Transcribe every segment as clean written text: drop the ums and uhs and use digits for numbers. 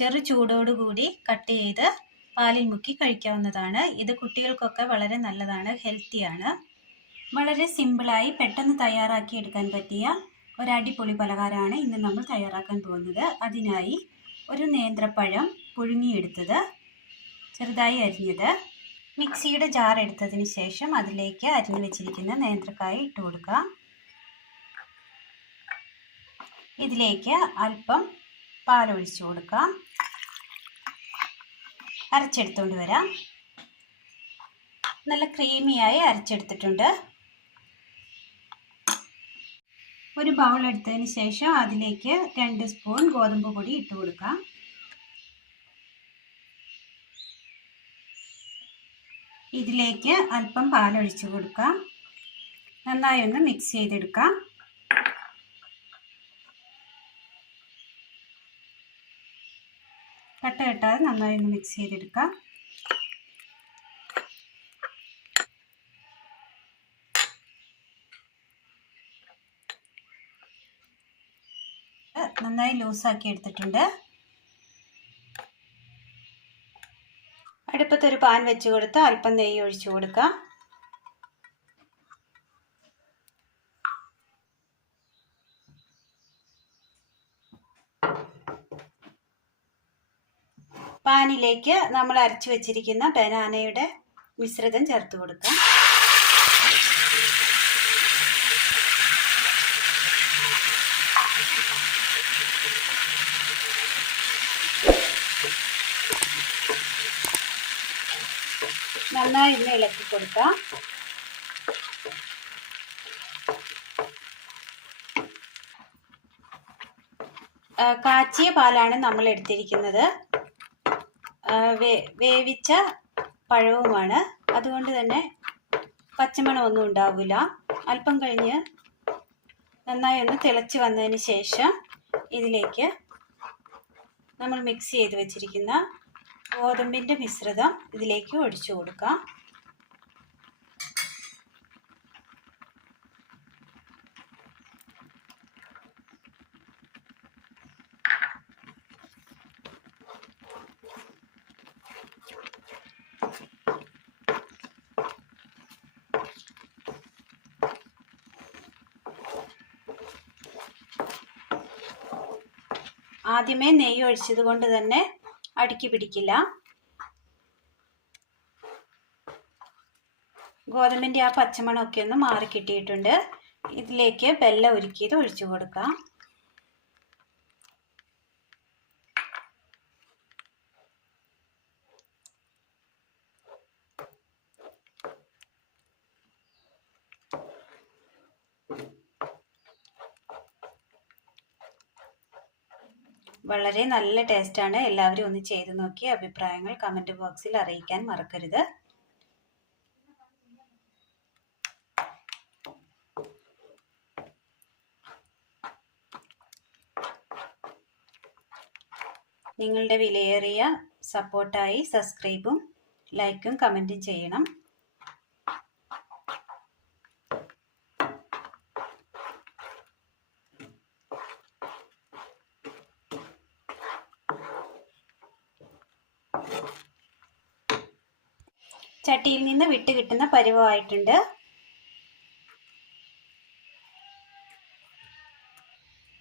ചെറു ചൂടോടുകൂടി കട്ട് ചെയ്ത് പാലിൽ മുക്കി കഴിക്കാവുന്നതാണ്. ഇത് കുട്ടികൾക്കൊക്കെ വളരെ നല്ലതാണ്, ഹെൽത്തിയാണ്. വളരെ സിമ്പിളായി പെട്ടെന്ന് തയ്യാറാക്കി എടുക്കാൻ പറ്റിയ ഒരു അടിപൊളി പലഹാരമാണ് ഇന്ന് നമ്മൾ തയ്യാറാക്കാൻ പോകുന്നത്. അതിനായി ഒരു നേന്ത്രപ്പഴം പുഴുങ്ങിയെടുത്തത്, ചെറുതായി അരിഞ്ഞത്, മിക്സിയുടെ ജാർ എടുത്തതിന് ശേഷം അതിലേക്ക് അരിഞ്ഞു വെച്ചിരിക്കുന്ന നേന്ത്രക്കായ ഇട്ട് കൊടുക്കുക. ഇതിലേക്ക് അല്പം പാലൊഴിച്ചു കൊടുക്കാം. അരച്ചെടുത്തുകൊണ്ട് വരാം. നല്ല ക്രീമിയായി അരച്ചെടുത്തിട്ടുണ്ട്. ഒരു ബൗൾ എടുത്തതിന് ശേഷം അതിലേക്ക് 2 സ്പൂൺ ഗോതമ്പ് പൊടി ഇട്ട് കൊടുക്കാം. ഇതിലേക്ക് അല്പം പാലൊഴിച്ചു കൊടുക്കാം. നന്നായി ഒന്ന് മിക്സ് ചെയ്തെടുക്കാം. കട്ട കെട്ടാതെ നന്നായി ഒന്ന് മിക്സ് ചെയ്തെടുക്കാം. നന്നായി ലൂസാക്കി എടുത്തിട്ടുണ്ട്. അടുപ്പത്തൊരു പാൻ വെച്ച് കൊടുത്ത് അല്പം നെയ്യ് ഒഴിച്ചു കൊടുക്കാം. പാനിലേക്ക് നമ്മൾ അരച്ചു വെച്ചിരിക്കുന്ന ബനാനയുടെ മിശ്രിതം ചേർത്ത് കൊടുക്കാം. നന്നായി ഒന്ന് ഇളക്കി കൊടുക്കാം. കാച്ചിയ പാലാണ് നമ്മൾ എടുത്തിരിക്കുന്നത്. വേവിച്ച പഴവുമാണ്, അതുകൊണ്ട് തന്നെ പച്ചമണമൊന്നും ഉണ്ടാവില്ല. അല്പം കഴിഞ്ഞ് നന്നായി ഒന്ന് തിളച്ച് വന്നതിന് ശേഷം ഇതിലേക്ക് നമ്മൾ മിക്സ് ചെയ്ത് വെച്ചിരിക്കുന്ന ഗോതമ്പിൻ്റെ മിശ്രിതം ഇതിലേക്ക് ഒഴിച്ചു കൊടുക്കാം. ആദ്യമേ നെയ്യ് ഒഴിച്ചത് കൊണ്ട് തന്നെ അടുക്കി പിടിക്കില്ല. ഗോതമ്പിൻ്റെ ആ പച്ചമണമൊക്കെ ഒന്ന് മാറി കിട്ടിയിട്ടുണ്ട്. ഇതിലേക്ക് വെള്ളം ഉരുക്കിയത് ഒഴിച്ചു കൊടുക്കാം. വളരെ നല്ല ടേസ്റ്റാണ്. എല്ലാവരും ഒന്ന് ചെയ്ത് നോക്കി അഭിപ്രായങ്ങൾ കമൻറ്റ് ബോക്സിൽ അറിയിക്കാൻ മറക്കരുത്. നിങ്ങളുടെ വിലയേറിയ സപ്പോർട്ടായി സബ്സ്ക്രൈബും ലൈക്കും കമൻറ്റും ചെയ്യണം. ചട്ടിയിൽ നിന്ന് വിട്ട് കിട്ടുന്ന പരുവമായിട്ടുണ്ട്.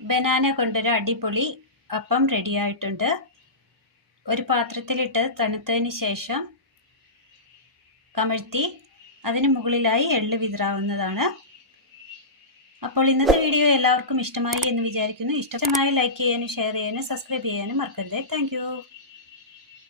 ബനാന കൊണ്ടൊരു അടിപൊളി അപ്പം റെഡിയായിട്ടുണ്ട്. ഒരു പാത്രത്തിലിട്ട് തണുത്തതിന് ശേഷം കമഴ്ത്തി അതിന് മുകളിലായി എള്ള് വിതറാവുന്നതാണ്. അപ്പോൾ ഇന്നത്തെ വീഡിയോ എല്ലാവർക്കും ഇഷ്ടമായി എന്ന് വിചാരിക്കുന്നു. ഇഷ്ടമായി ലൈക്ക് ചെയ്യാനും ഷെയർ ചെയ്യാനും സബ്സ്ക്രൈബ് ചെയ്യാനും മറക്കരുത്. താങ്ക്